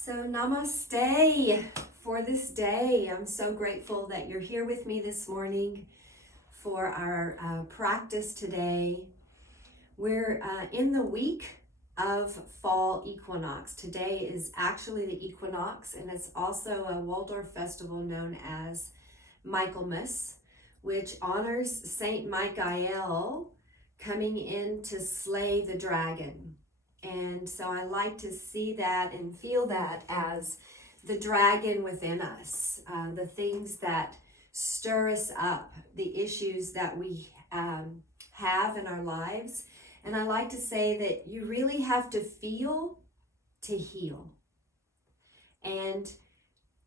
So namaste for this day. I'm so grateful that you're here with me this morning for our practice today. We're in the week of fall equinox. Today is actually the equinox, and it's also a Waldorf festival known as Michaelmas, which honors Saint Michael coming in to slay the dragon. And so I like to see that and feel that as the dragon within us, the things that stir us up, the issues that we have in our lives. And I like to say that you really have to feel to heal. And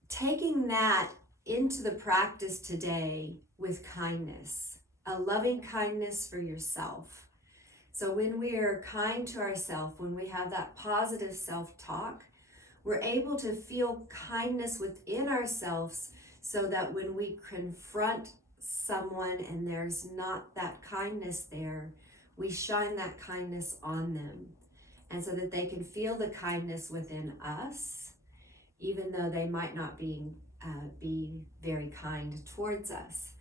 taking that into the practice today with kindness, a loving kindness for yourself. So when we are kind to ourselves, when we have that positive self-talk, we're able to feel kindness within ourselves so that when we confront someone and there's not that kindness there, we shine that kindness on them. And so that they can feel the kindness within us, even though they might not be very kind towards us.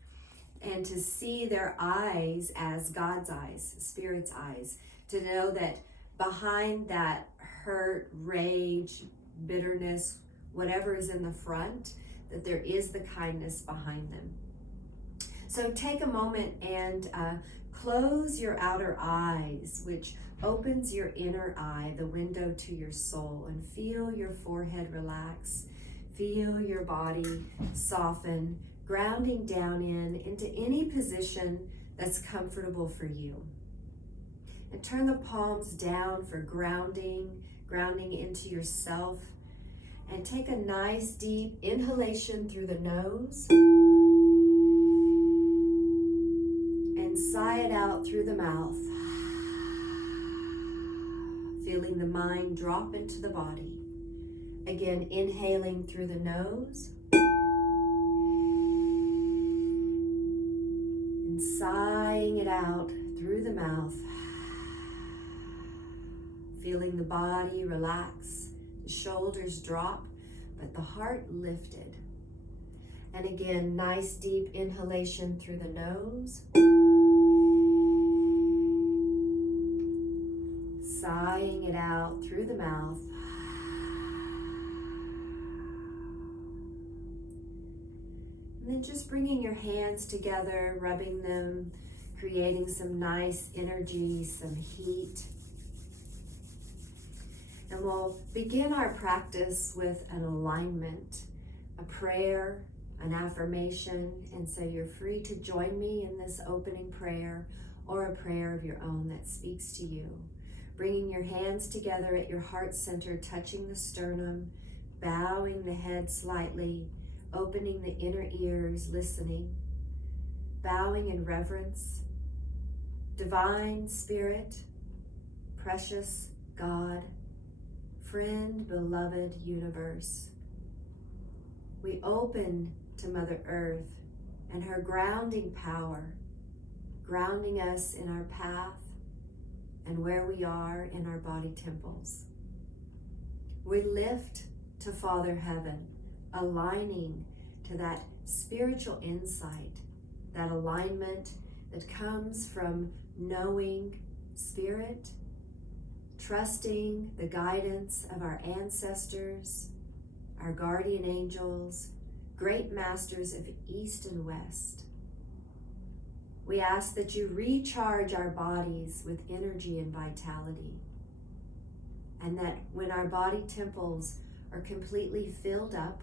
And to see their eyes as God's eyes, Spirit's eyes, to know that behind that hurt, rage, bitterness, whatever is in the front, that there is the kindness behind them. So take a moment and close your outer eyes, which opens your inner eye, the window to your soul, and feel your forehead relax. Feel your body soften, grounding down into any position that's comfortable for you. And turn the palms down for grounding into yourself. And take a nice deep inhalation through the nose. And sigh it out through the mouth. Feeling the mind drop into the body. Again, inhaling through the nose. Sighing it out through the mouth, feeling the body relax, the shoulders drop, but the heart lifted. And again, nice deep inhalation through the nose, sighing it out through the mouth. And then just bringing your hands together, rubbing them, creating some nice energy, some heat. And we'll begin our practice with an alignment, a prayer, an affirmation. And so you're free to join me in this opening prayer or a prayer of your own that speaks to you. Bringing your hands together at your heart center, touching the sternum, bowing the head slightly, opening the inner ears, listening, bowing in reverence. Divine Spirit, precious God, friend, beloved universe, we open to Mother Earth and her grounding power, grounding us in our path and where we are in our body temples. We lift to Father Heaven, aligning to that spiritual insight, that alignment that comes from knowing Spirit, trusting the guidance of our ancestors, our guardian angels, great masters of East and West. We ask that you recharge our bodies with energy and vitality, and that when our body temples are completely filled up,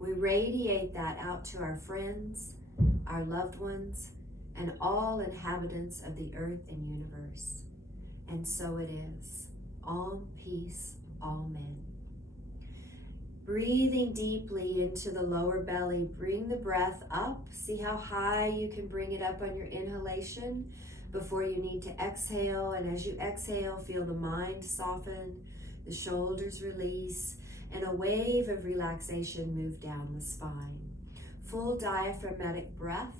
we radiate that out to our friends, our loved ones, and all inhabitants of the earth and universe. And so it is. Om, peace, all men. Breathing deeply into the lower belly, bring the breath up. See how high you can bring it up on your inhalation before you need to exhale. And as you exhale, feel the mind soften, the shoulders release, and a wave of relaxation move down the spine. Full diaphragmatic breath,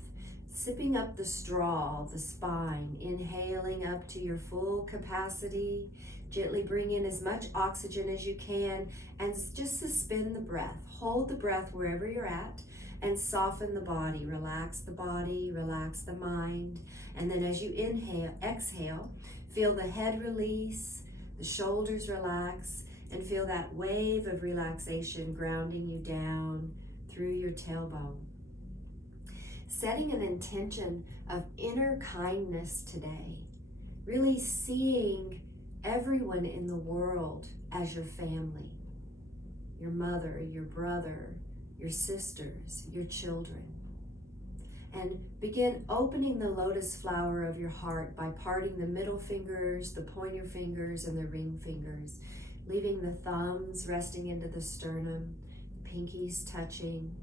sipping up the straw, the spine, inhaling up to your full capacity, Gently bring in as much oxygen as you can and just suspend the breath. Hold the breath wherever you're at and soften the body. Relax the body, relax the mind. And then as you exhale, feel the head release, the shoulders relax, and feel that wave of relaxation grounding you down through your tailbone. Setting an intention of inner kindness today. Really seeing everyone in the world as your family. Your mother, your brother, your sisters, your children. And begin opening the lotus flower of your heart by parting the middle fingers, the pointer fingers, and the ring fingers, leaving the thumbs resting into the sternum, pinkies touching,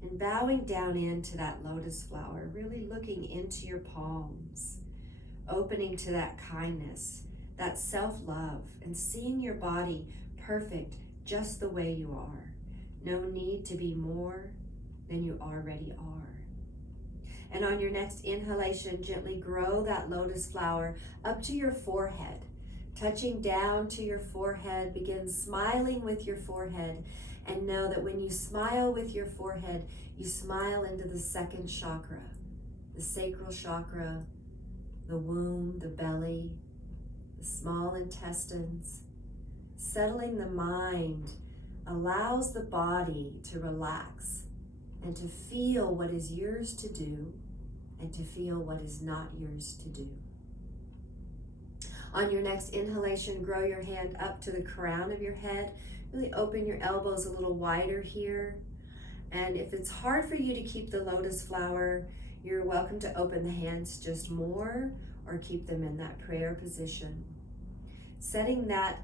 and bowing down into that lotus flower, really looking into your palms, opening to that kindness, that self-love, and seeing your body perfect just the way you are. No need to be more than you already are. And on your next inhalation, gently grow that lotus flower up to your forehead. Touching down to your forehead, begin smiling with your forehead, and know that when you smile with your forehead, you smile into the second chakra, the sacral chakra, the womb, the belly, the small intestines. Settling the mind allows the body to relax and to feel what is yours to do and to feel what is not yours to do. On your next inhalation, grow your hand up to the crown of your head. Really open your elbows a little wider here. And if it's hard for you to keep the lotus flower, you're welcome to open the hands just more or keep them in that prayer position. Setting that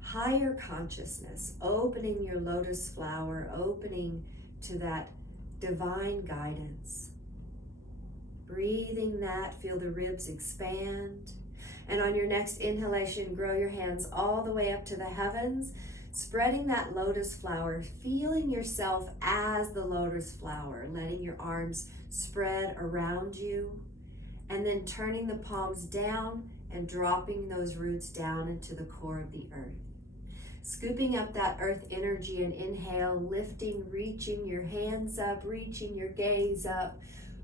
higher consciousness, opening your lotus flower, opening to that divine guidance. Breathing that, feel the ribs expand. And on your next inhalation, grow your hands all the way up to the heavens, spreading that lotus flower, feeling yourself as the lotus flower, letting your arms spread around you, and then turning the palms down and dropping those roots down into the core of the earth. Scooping up that earth energy and inhale, lifting, reaching your hands up, reaching your gaze up,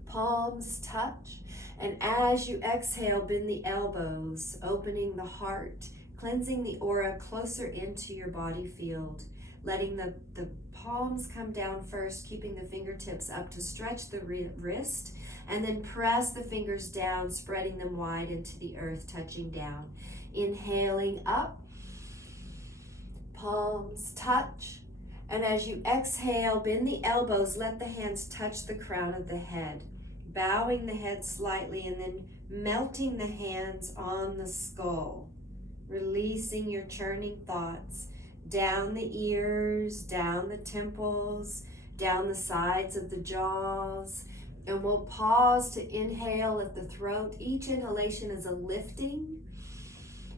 palms touch. And as you exhale, bend the elbows, opening the heart, cleansing the aura closer into your body field, letting the palms come down first, keeping the fingertips up to stretch the wrist, and then press the fingers down, spreading them wide into the earth, touching down. Inhaling up, palms touch, and as you exhale, bend the elbows, let the hands touch the crown of the head, bowing the head slightly and then melting the hands on the skull, releasing your churning thoughts down the ears, down the temples, down the sides of the jaws. And we'll pause to inhale at the throat. Each inhalation is a lifting,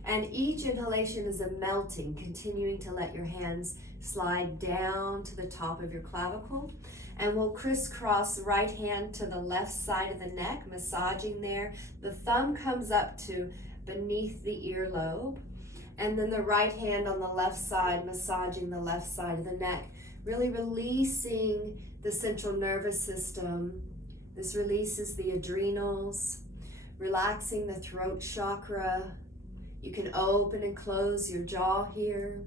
and each inhalation is a melting, continuing to let your hands slide down to the top of your clavicle. And we'll crisscross the right hand to the left side of the neck, massaging there. The thumb comes up to beneath the earlobe. And then the right hand on the left side, massaging the left side of the neck. Really releasing the central nervous system. This releases the adrenals, relaxing the throat chakra. You can open and close your jaw here.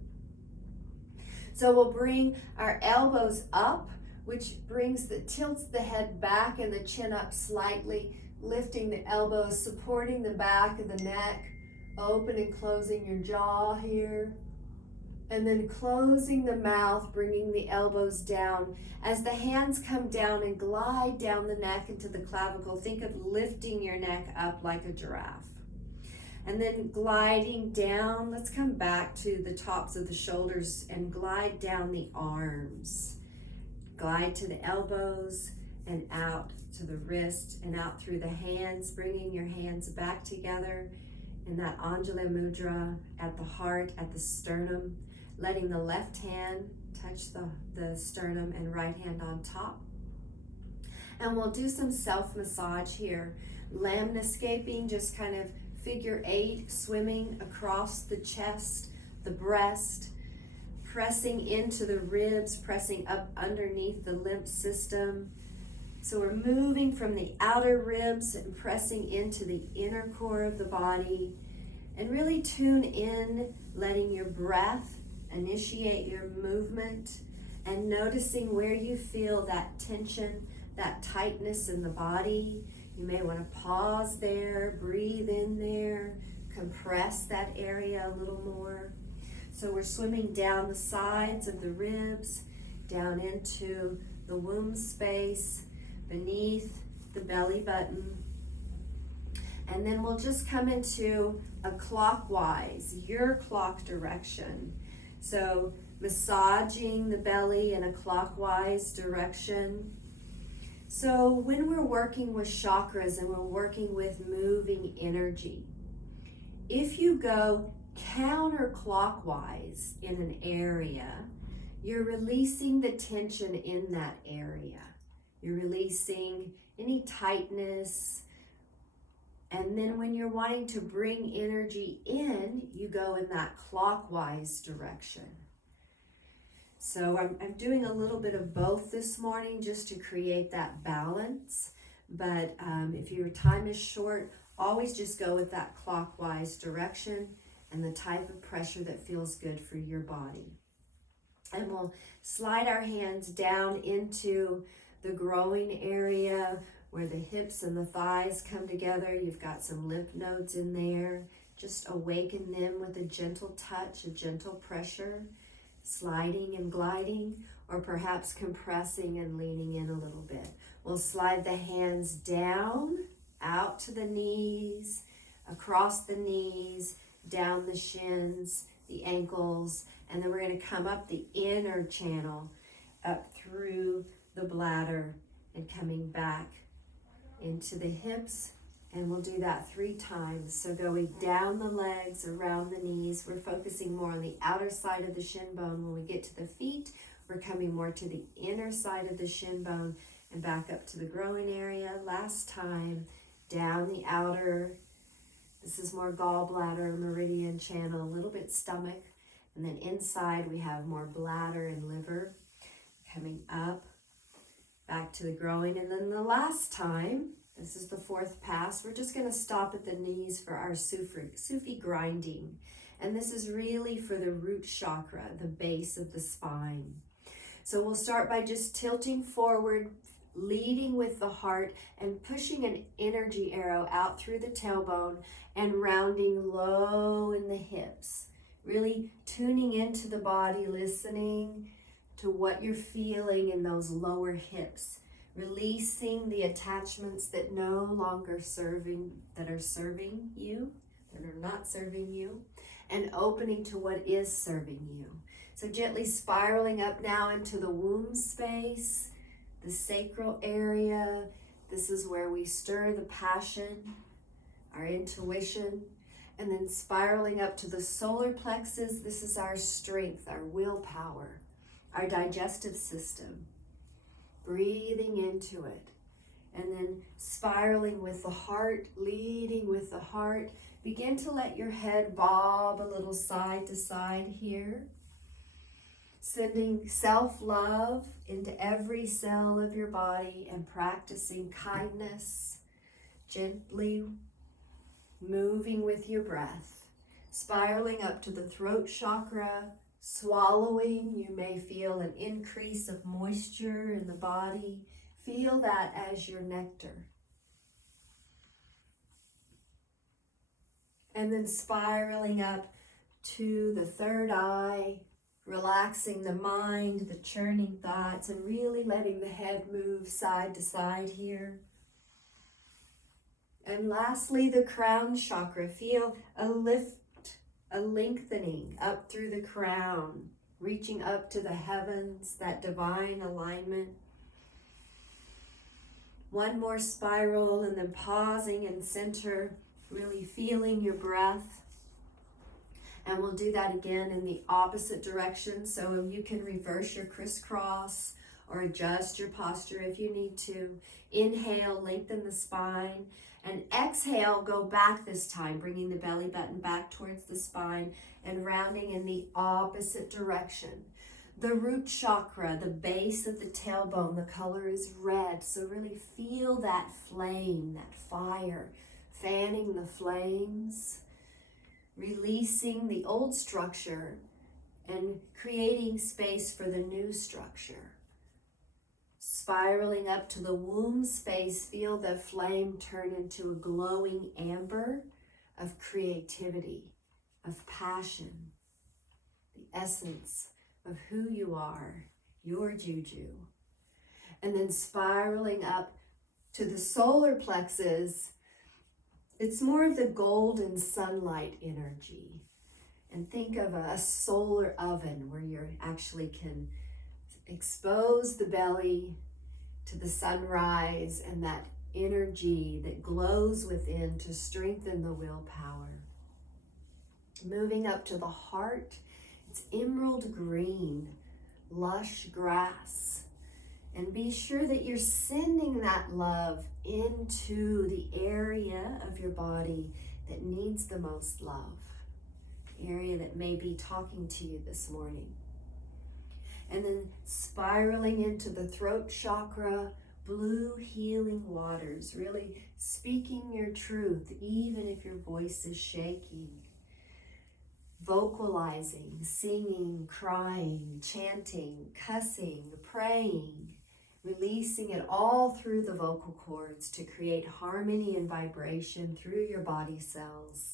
So we'll bring our elbows up, which tilts the head back and the chin up slightly, lifting the elbows, supporting the back of the neck, open and closing your jaw here. And then closing the mouth, bringing the elbows down. As the hands come down and glide down the neck into the clavicle, think of lifting your neck up like a giraffe. And then gliding down, let's come back to the tops of the shoulders and glide down the arms. Glide to the elbows and out to the wrist and out through the hands, bringing your hands back together in that Anjali Mudra at the heart, at the sternum, letting the left hand touch the sternum and right hand on top. And we'll do some self-massage here. Lemniscaping, just kind of figure 8, swimming across the chest, the breast, pressing into the ribs, pressing up underneath the lymph system. So we're moving from the outer ribs and pressing into the inner core of the body, and really tune in, letting your breath initiate your movement and noticing where you feel that tension, that tightness in the body. You may want to pause there, breathe in there, compress that area a little more. So we're swimming down the sides of the ribs, down into the womb space, beneath the belly button. And then we'll just come into a clockwise, your clock direction. So massaging the belly in a clockwise direction. So when we're working with chakras and we're working with moving energy, if you go counterclockwise in an area, you're releasing the tension in that area. You're releasing any tightness. And then when you're wanting to bring energy in, you go in that clockwise direction. So I'm doing a little bit of both this morning just to create that balance. But if your time is short, always just go with that clockwise direction and the type of pressure that feels good for your body. And we'll slide our hands down into the growing area where the hips and the thighs come together. You've got some lymph nodes in there. Just awaken them with a gentle touch, a gentle pressure, sliding and gliding, or perhaps compressing and leaning in a little bit. We'll slide the hands down, out to the knees, across the knees, down the shins, the ankles, and then we're going to come up the inner channel, up through the bladder and coming back into the hips, and we'll do that 3 times. So going down the legs, around the knees. We're focusing more on the outer side of the shin bone. When we get to the feet, we're coming more to the inner side of the shin bone and back up to the growing area. Last time, down the outer. This is more gallbladder, meridian channel, a little bit stomach. And then inside we have more bladder and liver. Coming up, back to the growing. And then the last time, this is the 4th pass, we're just going to stop at the knees for our Sufi grinding. And this is really for the root chakra, the base of the spine. So we'll start by just tilting forward, leading with the heart and pushing an energy arrow out through the tailbone and rounding low in the hips. Really tuning into the body, listening to what you're feeling in those lower hips. Releasing the attachments that no longer that are serving you, that are not serving you, and opening to what is serving you. So gently spiraling up now into the womb space, the sacral area. This is where we stir the passion, our intuition, and then spiraling up to the solar plexus. This is our strength, our willpower, our digestive system. Breathing into it, and then spiraling with the heart, leading with the heart. Begin to let your head bob a little side to side here. Sending self-love into every cell of your body and practicing kindness, gently moving with your breath. Spiraling up to the throat chakra, swallowing. You may feel an increase of moisture in the body. Feel that as your nectar. And then spiraling up to the third eye, relaxing the mind, the churning thoughts, and really letting the head move side to side here. And lastly, the crown chakra. Feel a lift, a lengthening up through the crown, reaching up to the heavens, that divine alignment. One more spiral, and then pausing in center, really feeling your breath. And we'll do that again in the opposite direction. So you can reverse your crisscross or adjust your posture if you need to. Inhale, lengthen the spine, And exhale, go back this time, bringing the belly button back towards the spine and rounding in the opposite direction. The root chakra, the base of the tailbone, the color is red. So really feel that flame, that fire, fanning the flames, releasing the old structure and creating space for the new structure. Spiraling up to the womb space, feel the flame turn into a glowing amber of creativity, of passion, the essence of who you are, your juju. And then spiraling up to the solar plexus, it's more of the golden sunlight energy. And think of a solar oven where you actually can expose the belly to the sunrise and that energy that glows within to strengthen the willpower. Moving up to the heart, it's emerald green, lush grass. And be sure that you're sending that love into the area of your body that needs the most love, the area that may be talking to you this morning. And then spiraling into the throat chakra, blue healing waters, really speaking your truth, even if your voice is shaking. Vocalizing, singing, crying, chanting, cussing, praying, releasing it all through the vocal cords to create harmony and vibration through your body cells.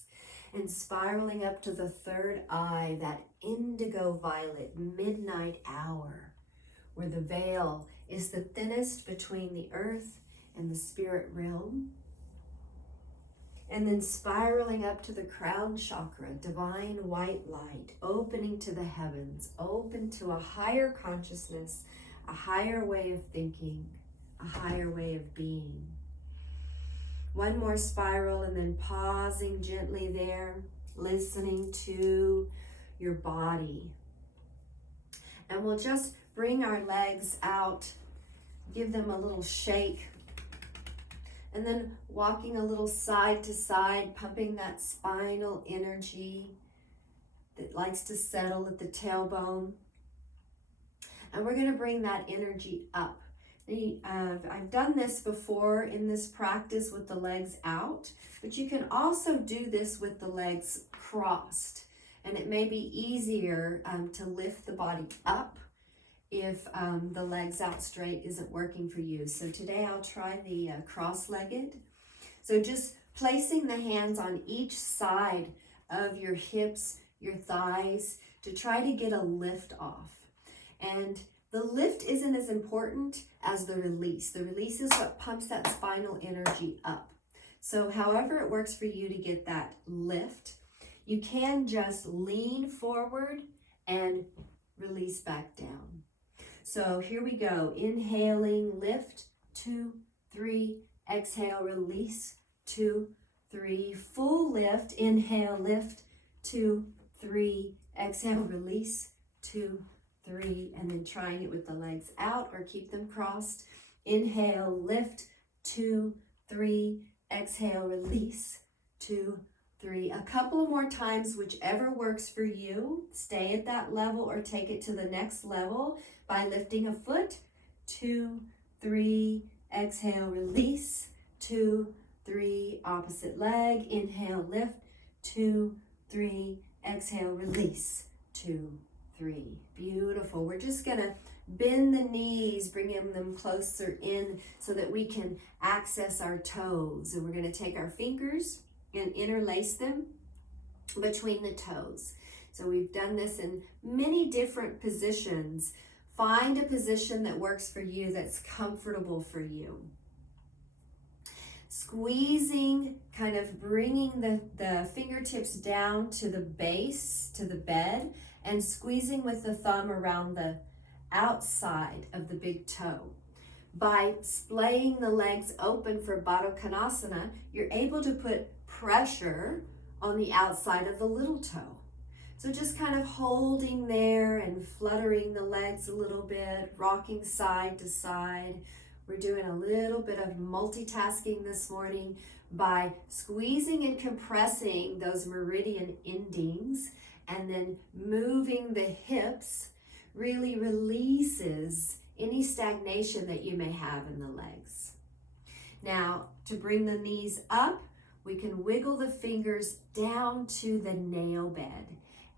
And spiraling up to the third eye, that indigo violet midnight hour, where the veil is the thinnest between the earth and the spirit realm. And then spiraling up to the crown chakra, divine white light, opening to the heavens, open to a higher consciousness, a higher way of thinking, a higher way of being. One more spiral and then pausing gently there, listening to your body. And we'll just bring our legs out, give them a little shake, and then walking a little side to side, pumping that spinal energy that likes to settle at the tailbone. And we're going to bring that energy up. I've done this before in this practice with the legs out, but you can also do this with the legs crossed. And it may be easier to lift the body up if the legs out straight isn't working for you. So today I'll try the cross-legged. So just placing the hands on each side of your hips, your thighs, to try to get a lift off. And the lift isn't as important as the release. The release is what pumps that spinal energy up. So however it works for you to get that lift, you can just lean forward and release back down. So here we go. Inhaling, lift, 2, 3, exhale, release, 2, 3, full lift, inhale, lift, 2, 3, exhale, release, 2, 3, and then trying it with the legs out or keep them crossed. Inhale, lift, 2, 3, exhale, release, 2, 3. A couple of more times, whichever works for you. Stay at that level or take it to the next level by lifting a foot. 2, 3, exhale, release, 2, 3, opposite leg. Inhale, lift, 2, 3, exhale, release, 2, 3. Beautiful. We're just going to bend the knees, bringing them closer in so that we can access our toes. And we're going to take our fingers and interlace them between the toes. So we've done this in many different positions. Find a position that works for you, that's comfortable for you. Squeezing, kind of bringing the fingertips down to the base, to the bed, and squeezing with the thumb around the outside of the big toe. By splaying the legs open for Baddha Konasana, you're able to put pressure on the outside of the little toe. So just kind of holding there and fluttering the legs a little bit, rocking side to side. We're doing a little bit of multitasking this morning, by squeezing and compressing those meridian endings and then moving the hips really releases any stagnation that you may have in the legs. Now, to bring the knees up, we can wiggle the fingers down to the nail bed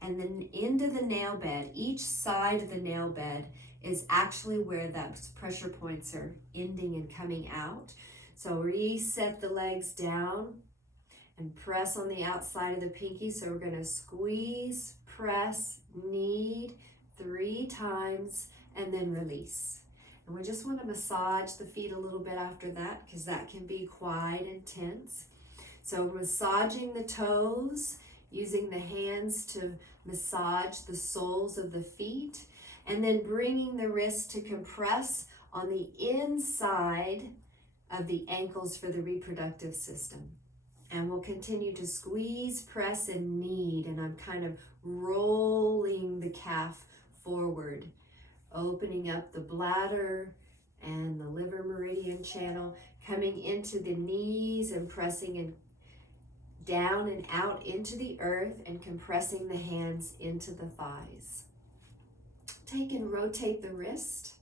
and then into the nail bed. Each side of the nail bed is actually where those pressure points are ending and coming out. So reset the legs down and press on the outside of the pinky. So we're going to squeeze, press, knead 3 times, and then release. And we just want to massage the feet a little bit after that because that can be quite intense. So massaging the toes, using the hands to massage the soles of the feet, and then bringing the wrists to compress on the inside of the ankles for the reproductive system. And we'll continue to squeeze, press, and knead. And I'm kind of rolling the calf forward, opening up the bladder and the liver meridian channel, coming into the knees and pressing in down and out into the earth and compressing the hands into the thighs. Take and rotate the wrist,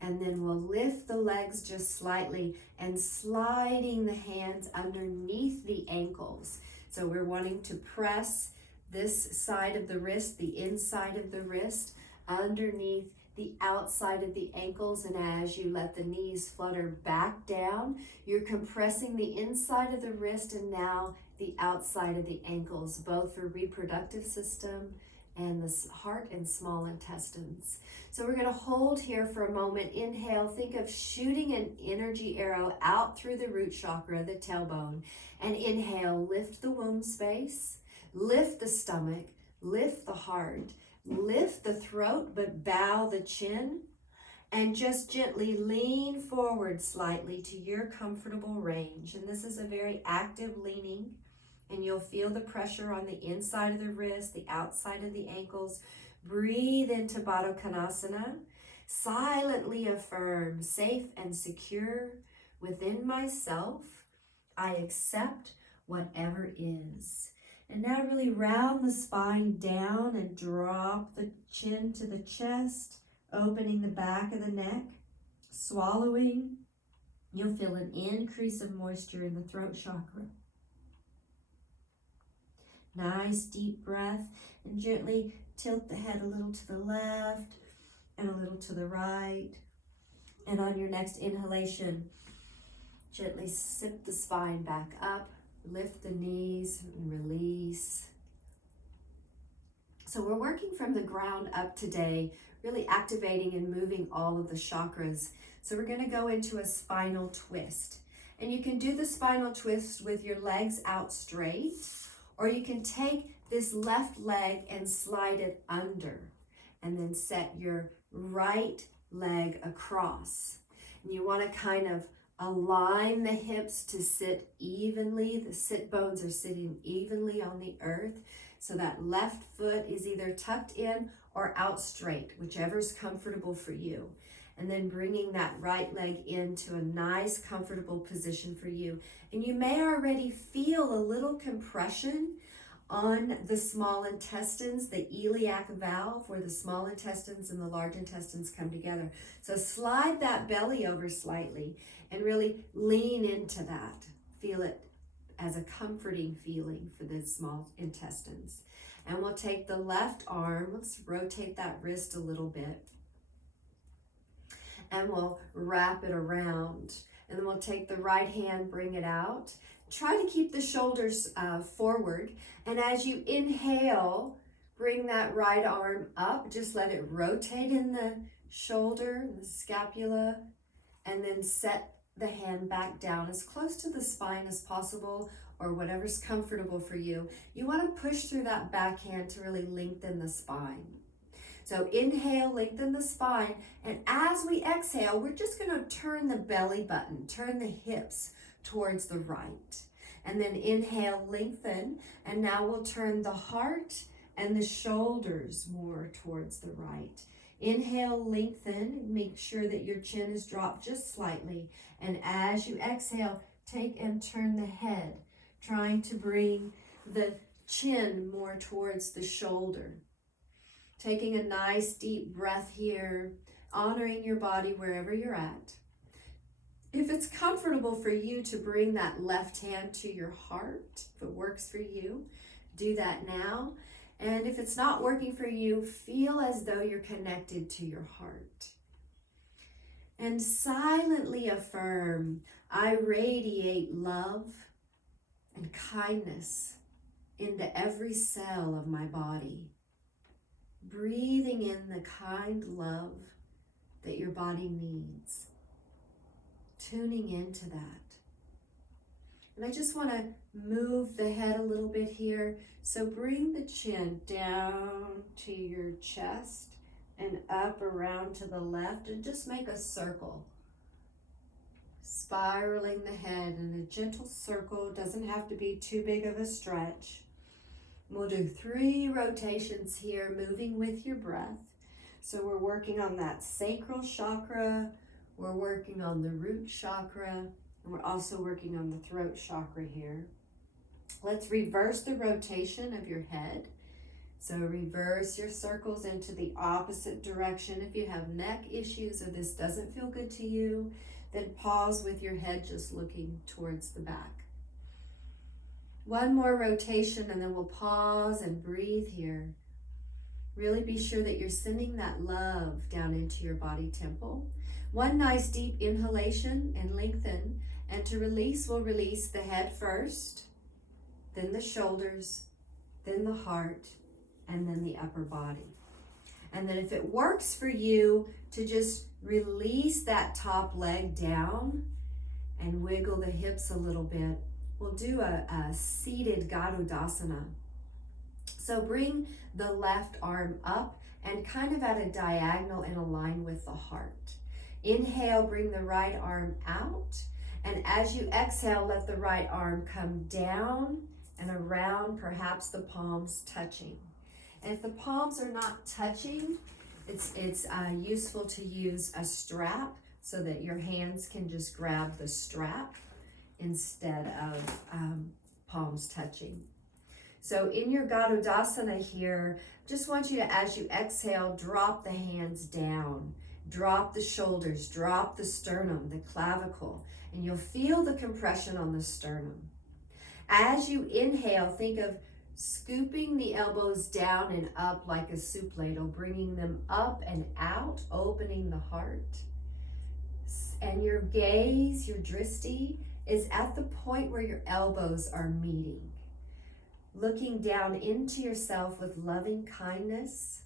and then we'll lift the legs just slightly and sliding the hands underneath the ankles. So we're wanting to press this side of the wrist, the inside of the wrist, underneath the outside of the ankles, and as you let the knees flutter back down, you're compressing the inside of the wrist and now the outside of the ankles, both for reproductive system and the heart and small intestines. So we're going to hold here for a moment. Inhale, think of shooting an energy arrow out through the root chakra, the tailbone, and inhale, lift the womb space, lift the stomach, lift the heart, lift the throat, but bow the chin, and just gently lean forward slightly to your comfortable range. And this is a very active leaning, and you'll feel the pressure on the inside of the wrist, the outside of the ankles. Breathe into Baddha Konasana. Silently affirm, safe and secure within myself. I accept whatever is. And now really round the spine down and drop the chin to the chest, opening the back of the neck, swallowing. You'll feel an increase of moisture in the throat chakra. Nice deep breath, and gently tilt the head a little to the left and a little to the right. And on your next inhalation, gently sip the spine back up. Lift the knees and release. So we're working from the ground up today, really activating and moving all of the chakras. So we're going to go into a spinal twist. And you can do the spinal twist with your legs out straight, or you can take this left leg and slide it under, and then set your right leg across. And you want to kind of align the hips to sit evenly. The sit bones are sitting evenly on the earth. So that left foot is either tucked in or out straight, whichever's comfortable for you. And then bringing that right leg into a nice, comfortable position for you. And you may already feel a little compression on the small intestines, the iliac valve, where the small intestines and the large intestines come together. So slide that belly over slightly and really lean into that. Feel it as a comforting feeling for the small intestines. And we'll take the left arm, let's rotate that wrist a little bit, and we'll wrap it around. And then we'll take the right hand, bring it out. Try to keep the shoulders forward. And as you inhale, bring that right arm up. Just let it rotate in the shoulder, the scapula, and then set the hand back down as close to the spine as possible, or whatever's comfortable for you. You want to push through that back hand to really lengthen the spine. So inhale, lengthen the spine, and as we exhale, we're just going to turn the belly button, turn the hips towards the right. And then inhale, lengthen, and now we'll turn the heart and the shoulders more towards the right. Inhale, lengthen, make sure that your chin is dropped just slightly. And as you exhale, Take and turn the head, trying to bring the chin more towards the shoulder. Taking a nice deep breath here, honoring your body wherever you're at. If it's comfortable for you to bring that left hand to your heart, if it works for you, do that now. And if it's not working for you, feel as though you're connected to your heart. And silently affirm, I radiate love and kindness into every cell of my body. Breathing in the kind love that your body needs. Tuning into that. And I just want to move the head a little bit here. So bring the chin down to your chest and up around to the left, and just make a circle. Spiraling the head in a gentle circle. Doesn't have to be too big of a stretch. We'll do 3 rotations here, moving with your breath. So we're working on that sacral chakra, we're working on the root chakra, and we're also working on the throat chakra here. Let's reverse the rotation of your head. So reverse your circles into the opposite direction. If you have neck issues or this doesn't feel good to you, then pause with your head just looking towards the back. 1 more rotation and then we'll pause and breathe here. Really be sure that you're sending that love down into your body temple. 1 nice deep inhalation and lengthen. And to release, we'll release the head first, then the shoulders, then the heart, and then the upper body. And then if it works for you to just release that top leg down and wiggle the hips a little bit, we'll do a seated Garudasana. So bring the left arm up and kind of at a diagonal and align with the heart. Inhale, bring the right arm out. And as you exhale, let the right arm come down and around, perhaps the palms touching. And if the palms are not touching, it's useful to use a strap so that your hands can just grab the strap instead of palms touching. So in your Garudasana here, just want you to, as you exhale, drop the hands down, drop the shoulders, drop the sternum, the clavicle, and you'll feel the compression on the sternum. As you inhale, think of scooping the elbows down and up like a soup ladle, bringing them up and out, opening the heart. And your gaze, your drishti, is at the point where your elbows are meeting. Looking down into yourself with loving kindness.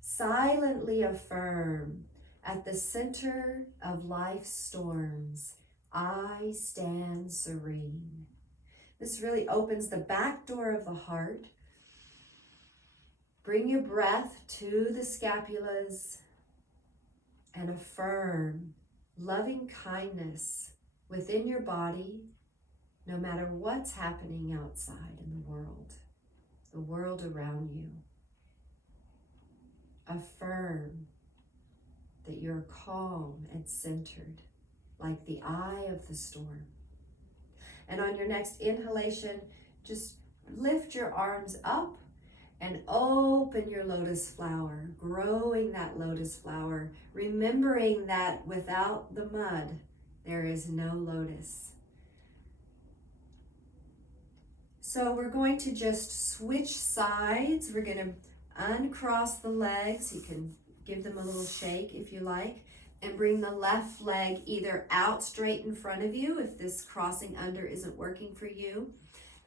Silently affirm, at the center of life's storms, I stand serene. This really opens the back door of the heart. Bring your breath to the scapulas and affirm loving kindness within your body, no matter what's happening outside in the world around you. Affirm that you're calm and centered, like the eye of the storm. And on your next inhalation, just lift your arms up and open your lotus flower, growing that lotus flower, remembering that without the mud, there is no lotus. So we're going to just switch sides. We're going to uncross the legs. You can give them a little shake if you like, and bring the left leg either out straight in front of you if this crossing under isn't working for you,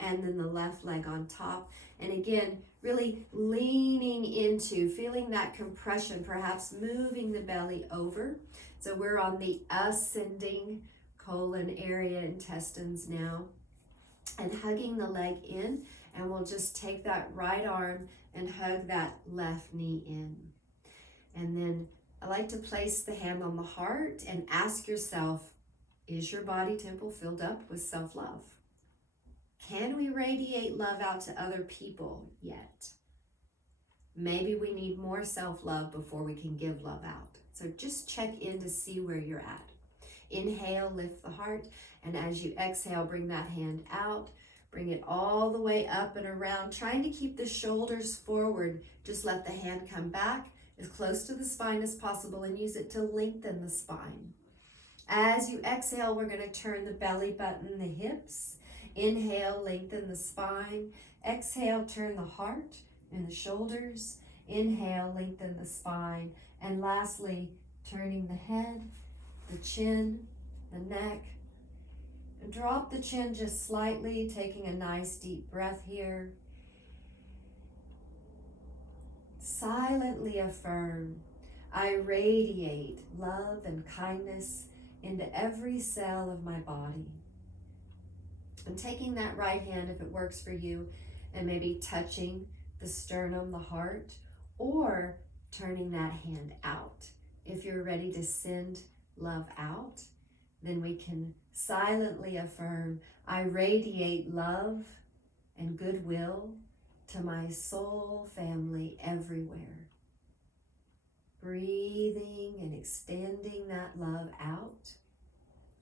and then the left leg on top. And again, really leaning into, feeling that compression, perhaps moving the belly over. So we're on the ascending colon area, intestines now, and hugging the leg in, and we'll just take that right arm and hug that left knee in. And then I like to place the hand on the heart and ask yourself, is your body temple filled up with self-love? Can we radiate love out to other people yet? Maybe we need more self-love before we can give love out. So just check in to see where you're at. Inhale, lift the heart. And as you exhale, bring that hand out. Bring it all the way up and around, trying to keep the shoulders forward. Just let the hand come back as close to the spine as possible and use it to lengthen the spine. As you exhale, we're going to turn the belly button, the hips. Inhale, lengthen the spine. Exhale, turn the heart and the shoulders. Inhale, lengthen the spine. And lastly, turning the head, the chin, the neck. And drop the chin just slightly, taking a nice deep breath here. Silently affirm, I radiate love and kindness into every cell of my body. And taking that right hand, if it works for you, and maybe touching the sternum, the heart, or turning that hand out. If you're ready to send love out, then we can silently affirm, I radiate love and goodwill to my soul family everywhere. Breathing and extending that love out,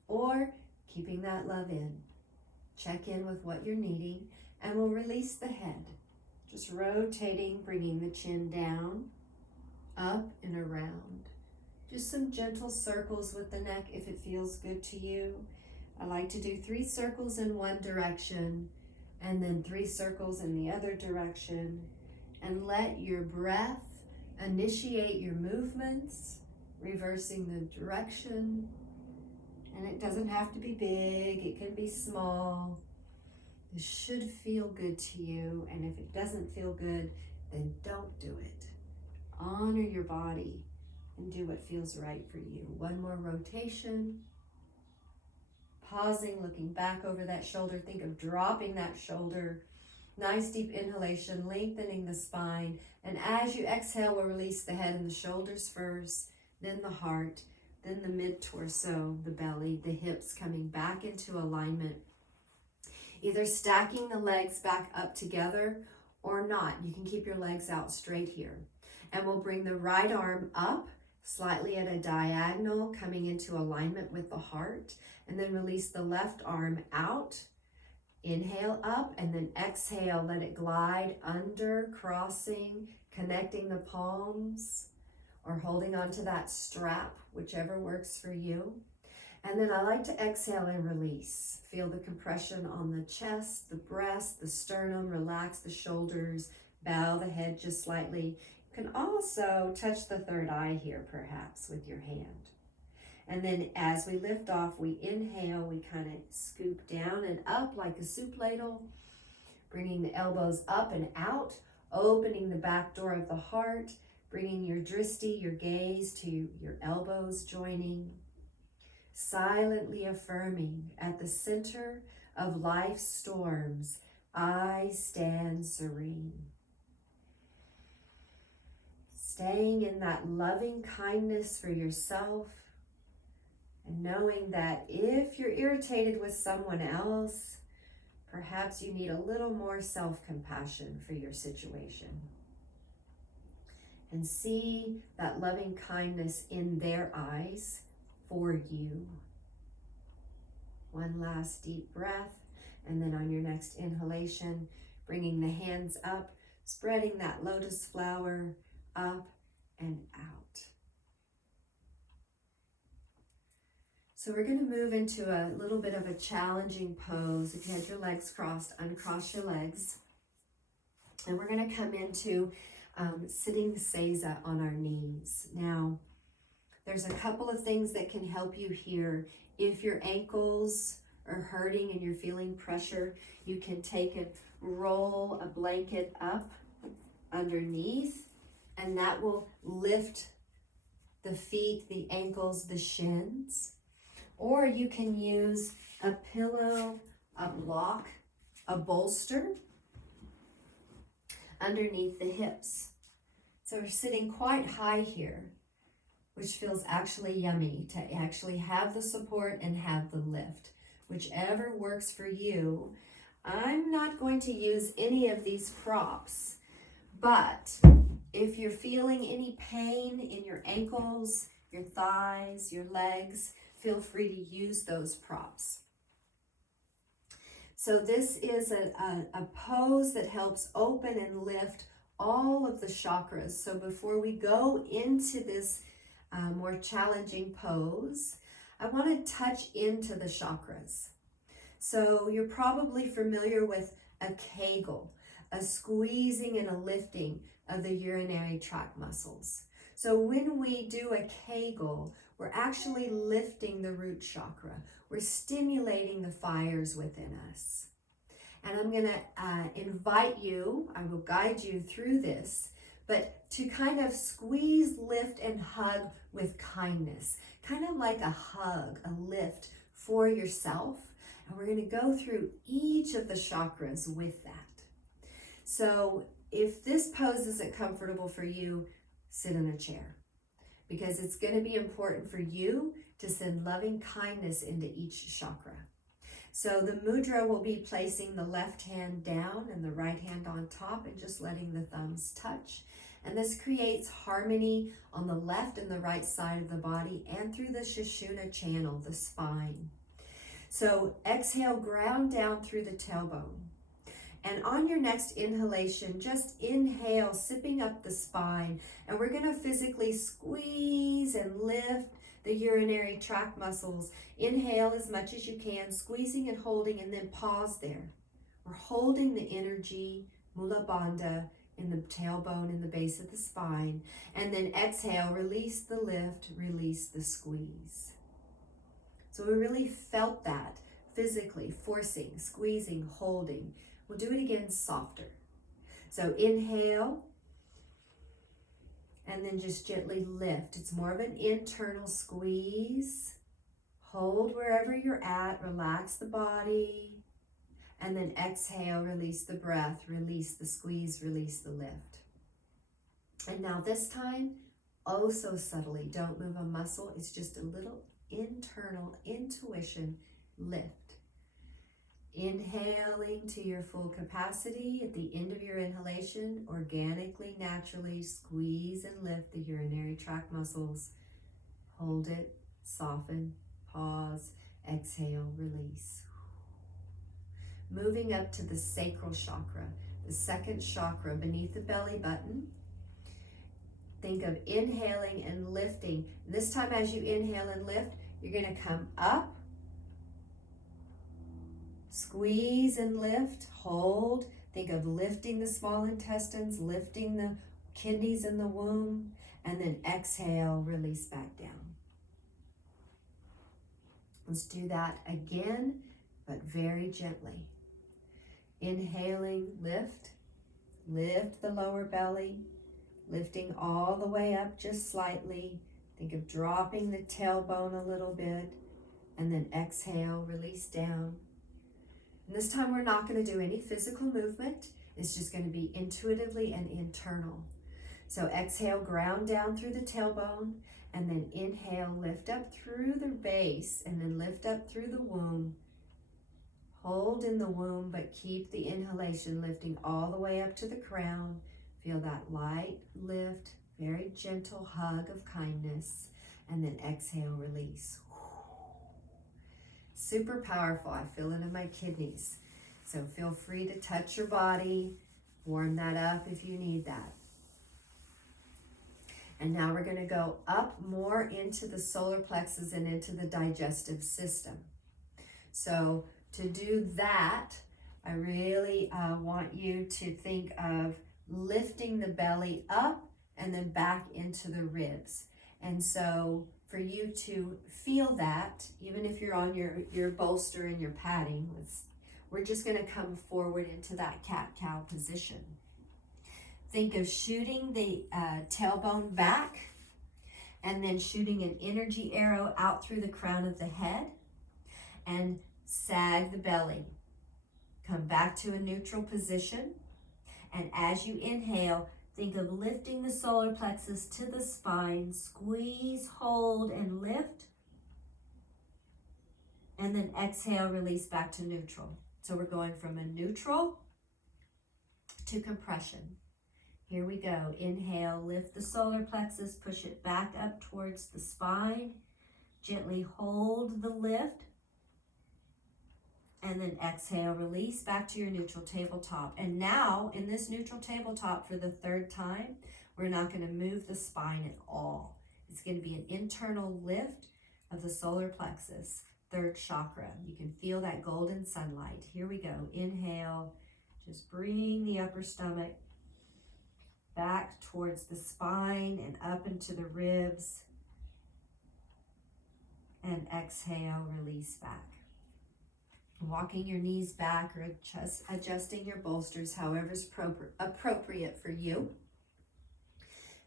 or keeping that love in. Check in with what you're needing, and we'll release the head. Just rotating, bringing the chin down, up and around. Just some gentle circles with the neck if it feels good to you. I like to do 3 circles in one direction and then 3 circles in the other direction. And let your breath initiate your movements, reversing the direction. And it doesn't have to be big, it can be small. This should feel good to you, and if it doesn't feel good, then don't do it. Honor your body and do what feels right for you. One more rotation. Pausing, looking back over that shoulder. Think of dropping that shoulder. Nice deep inhalation, lengthening the spine. And as you exhale, we'll release the head and the shoulders first, then the heart, then the mid-torso, the belly, the hips coming back into alignment. Either stacking the legs back up together or not. You can keep your legs out straight here. And we'll bring the right arm up, slightly at a diagonal, coming into alignment with the heart. And then release the left arm out. Inhale up, and then exhale, let it glide under, crossing, connecting the palms, or holding onto that strap, whichever works for you. And then I like to exhale and release. Feel the compression on the chest, the breast, the sternum, relax the shoulders, bow the head just slightly. You can also touch the third eye here, perhaps, with your hand. And then as we lift off, we inhale, we kind of scoop down and up like a soup ladle, bringing the elbows up and out, opening the back door of the heart, bringing your drishti, your gaze, to your elbows joining, silently affirming at the center of life's storms, I stand serene. Staying in that loving kindness for yourself, and knowing that if you're irritated with someone else, perhaps you need a little more self-compassion for your situation. And see that loving kindness in their eyes for you. One last deep breath, and then on your next inhalation, bringing the hands up, spreading that lotus flower up and out. So we're going to move into a little bit of a challenging pose. If you had your legs crossed, uncross your legs. And we're going to come into sitting seiza on our knees. Now, there's a couple of things that can help you here. If your ankles are hurting and you're feeling pressure, you can take and roll a blanket up underneath, and that will lift the feet, the ankles, the shins. Or you can use a pillow, a block, a bolster underneath the hips. So we're sitting quite high here, which feels actually yummy to actually have the support and have the lift. Whichever works for you. I'm not going to use any of these props, but if you're feeling any pain in your ankles, your thighs, your legs, feel free to use those props. So this is a pose that helps open and lift all of the chakras. So before we go into this more challenging pose, I want to touch into the chakras. So you're probably familiar with a Kegel, a squeezing and a lifting of the urinary tract muscles. So when we do a Kegel, we're actually lifting the root chakra. We're stimulating the fires within us. And I'm going to invite you, I will guide you through this, but to kind of squeeze, lift, and hug with kindness. Kind of like a hug, a lift for yourself. And we're going to go through each of the chakras with that. So if this pose isn't comfortable for you, sit in a chair, because it's going to be important for you to send loving kindness into each chakra. So the mudra will be placing the left hand down and the right hand on top and just letting the thumbs touch. And this creates harmony on the left and the right side of the body and through the Sushumna channel, the spine. So exhale, ground down through the tailbone. And on your next inhalation, just inhale, sipping up the spine. And we're going to physically squeeze and lift the urinary tract muscles. Inhale as much as you can, squeezing and holding, and then pause there. We're holding the energy, Mula Bandha, in the tailbone, in the base of the spine. And then exhale, release the lift, release the squeeze. So we really felt that physically, forcing, squeezing, holding. We'll do it again softer. So inhale, and then just gently lift. It's more of an internal squeeze. Hold wherever you're at, relax the body, and then exhale, release the breath, release the squeeze, release the lift. And now this time, oh so subtly, don't move a muscle. It's just a little internal intuition lift. Inhaling to your full capacity. At the end of your inhalation, organically, naturally squeeze and lift the urinary tract muscles. Hold it, soften, pause, exhale, release. Moving up to the sacral chakra, the second chakra beneath the belly button. Think of inhaling and lifting. This time as you inhale and lift, you're going to come up, squeeze and lift, hold. Think of lifting the small intestines, lifting the kidneys in the womb, and then exhale, release back down. Let's do that again, but very gently. Inhaling, lift, lift the lower belly, lifting all the way up just slightly. Think of dropping the tailbone a little bit, and then exhale, release down. And this time we're not going to do any physical movement. It's just going to be intuitively and internal. So exhale, ground down through the tailbone, and then inhale, lift up through the base, and then lift up through the womb. Hold in the womb, but keep the inhalation lifting all the way up to the crown. Feel that light lift, very gentle hug of kindness, and then exhale, release. Super powerful. I feel it in my kidneys. So feel free to touch your body, warm that up if you need that. And now we're going to go up more into the solar plexus and into the digestive system. So to do that, I really want you to think of lifting the belly up and then back into the ribs. And so for you to feel that, even if you're on your bolster and your padding, we're just going to come forward into that cat-cow position. Think of shooting the tailbone back and then shooting an energy arrow out through the crown of the head and sag the belly. Come back to a neutral position. And as you inhale, think of lifting the solar plexus to the spine. Squeeze, hold, and lift. And then exhale, release back to neutral. So we're going from a neutral to compression. Here we go. Inhale, lift the solar plexus, push it back up towards the spine. Gently hold the lift. And then exhale, release back to your neutral tabletop. And now in this neutral tabletop for the third time, we're not going to move the spine at all. It's going to be an internal lift of the solar plexus, third chakra. You can feel that golden sunlight. Here we go. Inhale, just bring the upper stomach back towards the spine and up into the ribs. And exhale, release back. Walking your knees back or adjusting your bolsters, however's appropriate for you.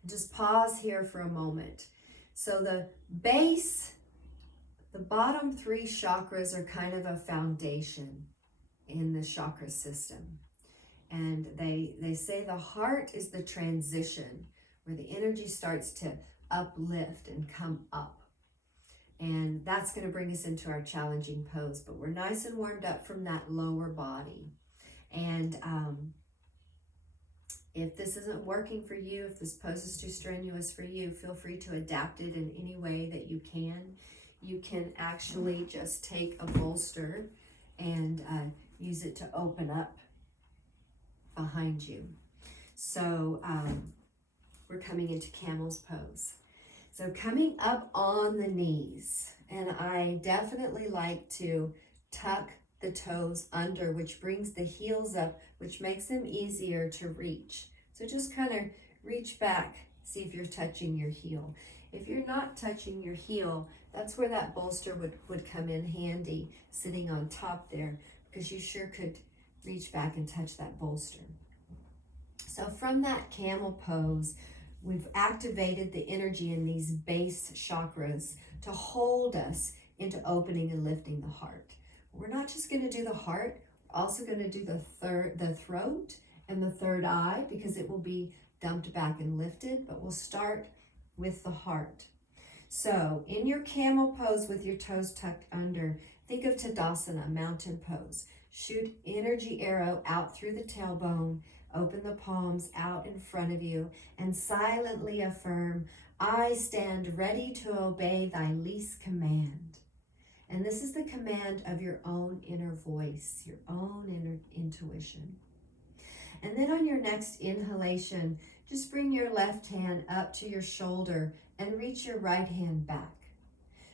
Just pause here for a moment. So the base, the bottom three chakras are kind of a foundation in the chakra system. And they say the heart is the transition where the energy starts to uplift and come up. And that's going to bring us into our challenging pose. But we're nice and warmed up from that lower body. And if this isn't working for you, if this pose is too strenuous for you, feel free to adapt it in any way that you can. You can actually just take a bolster and use it to open up behind you. So we're coming into camel's pose. So coming up on the knees, and I definitely like to tuck the toes under, which brings the heels up, which makes them easier to reach. So just kind of reach back, see if you're touching your heel. If you're not touching your heel, that's where that bolster would come in handy, sitting on top there, because you sure could reach back and touch that bolster. So from that camel pose, we've activated the energy in these base chakras to hold us into opening and lifting the heart. We're not just going to do the heart, we're also going to do the throat and the third eye, because it will be dumped back and lifted, but we'll start with the heart. So in your camel pose with your toes tucked under, think of Tadasana, mountain pose. Shoot energy arrow out through the tailbone. Open the palms out in front of you and silently affirm, I stand ready to obey thy least command. And this is the command of your own inner voice, your own inner intuition. And then on your next inhalation, just bring your left hand up to your shoulder and reach your right hand back.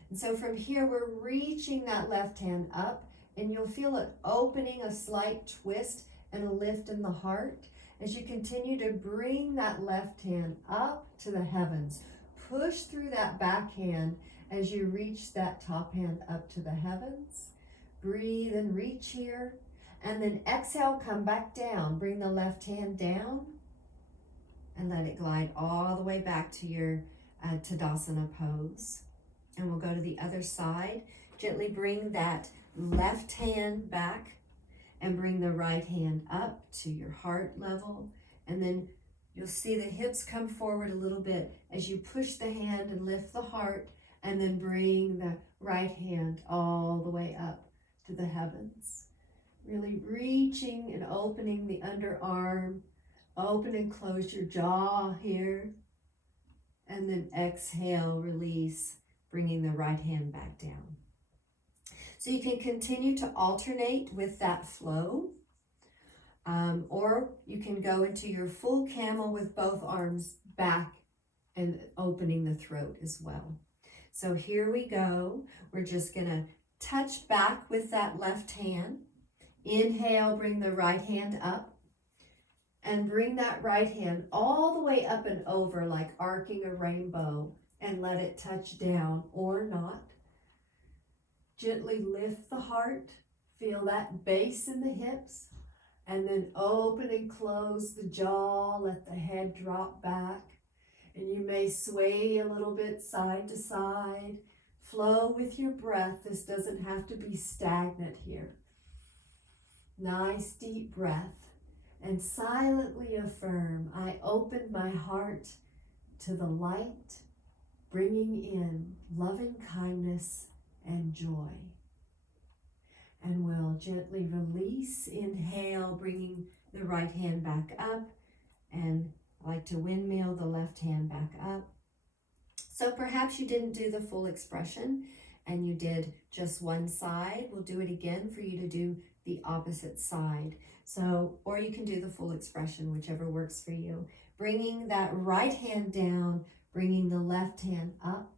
And so from here, we're reaching that left hand up, and you'll feel it opening, a slight twist and a lift in the heart as you continue to bring that left hand up to the heavens. Push through that back hand as you reach that top hand up to the heavens. Breathe and reach here. And then exhale, come back down. Bring the left hand down and let it glide all the way back to your Tadasana pose. And we'll go to the other side. Gently bring that left hand back and bring the right hand up to your heart level. And then you'll see the hips come forward a little bit as you push the hand and lift the heart, and then bring the right hand all the way up to the heavens. Really reaching and opening the underarm. Open and close your jaw here. And then exhale, release, bringing the right hand back down. So you can continue to alternate with that flow, or you can go into your full camel with both arms back and opening the throat as well. So here we go. We're just going to touch back with that left hand. Inhale, bring the right hand up, and bring that right hand all the way up and over like arcing a rainbow, and let it touch down or not. Gently lift the heart, feel that base in the hips, and then open and close the jaw, let the head drop back. And you may sway a little bit side to side. Flow with your breath. This doesn't have to be stagnant here. Nice deep breath. And silently affirm, I open my heart to the light, bringing in loving kindness and joy. And we'll gently release. Inhale, bringing the right hand back up, and I like to windmill the left hand back up. So perhaps you didn't do the full expression and you did just one side. We'll do it again for you to do the opposite side. So, or you can do the full expression, whichever works for you. Bringing that right hand down, bringing the left hand up.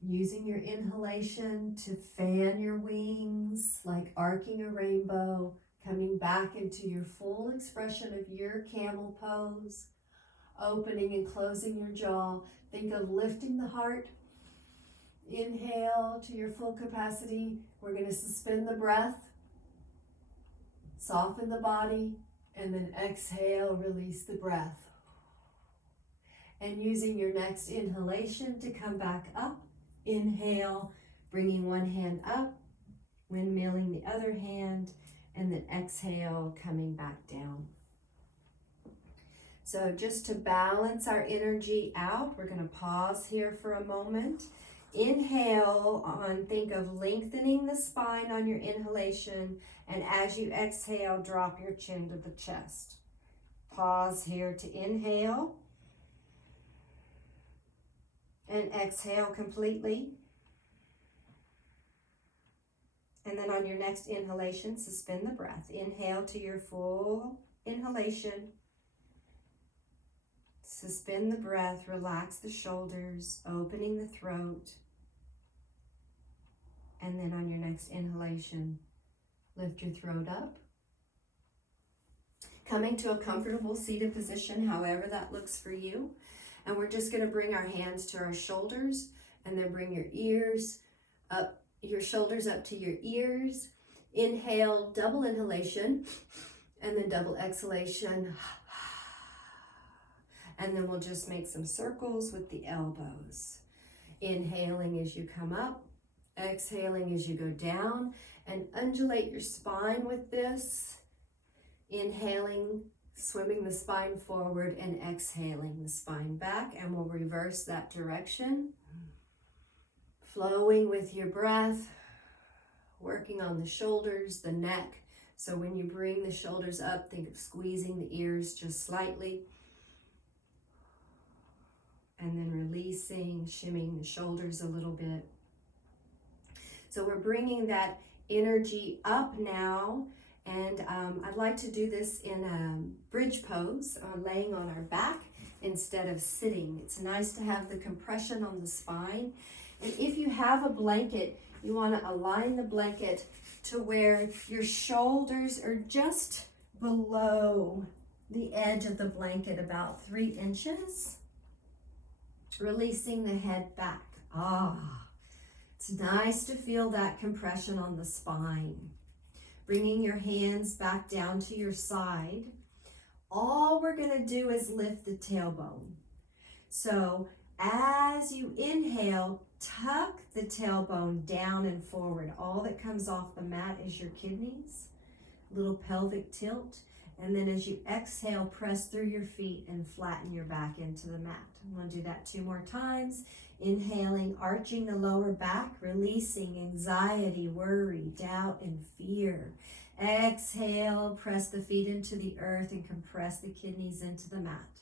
Using your inhalation to fan your wings, like arcing a rainbow, coming back into your full expression of your camel pose. Opening and closing your jaw. Think of lifting the heart. Inhale to your full capacity. We're going to suspend the breath. Soften the body. And then exhale, release the breath. And using your next inhalation to come back up. Inhale, bringing one hand up. Windmilling the other hand. And then exhale, coming back down. So just to balance our energy out, we're going to pause here for a moment. Inhale on, think of lengthening the spine on your inhalation, and as you exhale, drop your chin to the chest. Pause here to inhale, and exhale completely. And then on your next inhalation, suspend the breath. Inhale to your full inhalation. Suspend the breath, relax the shoulders, opening the throat. And then on your next inhalation, lift your throat up. Coming to a comfortable seated position, however that looks for you. And we're just going to bring our hands to our shoulders and then bring your ears up, your shoulders up to your ears. Inhale, double inhalation, and then double exhalation. And then we'll just make some circles with the elbows. Inhaling as you come up, exhaling as you go down, and undulate your spine with this. Inhaling, swimming the spine forward, and exhaling the spine back, and we'll reverse that direction. Flowing with your breath, working on the shoulders, the neck. So when you bring the shoulders up, think of squeezing the ears just slightly. And then releasing, shimming the shoulders a little bit. So we're bringing that energy up now. And I'd like to do this in a bridge pose, laying on our back instead of sitting. It's nice to have the compression on the spine. And if you have a blanket, you want to align the blanket to where your shoulders are just below the edge of the blanket, about 3 inches. Releasing the head back. It's nice to feel that compression on the spine. Bringing your hands back down to your side. All we're going to do is lift the tailbone. So as you inhale, tuck the tailbone down and forward. All that comes off the mat is your kidneys, little pelvic tilt. And then as you exhale, press through your feet and flatten your back into the mat. I'm going to do that 2 more times. Inhaling, arching the lower back, releasing anxiety, worry, doubt, and fear. Exhale, press the feet into the earth and compress the kidneys into the mat.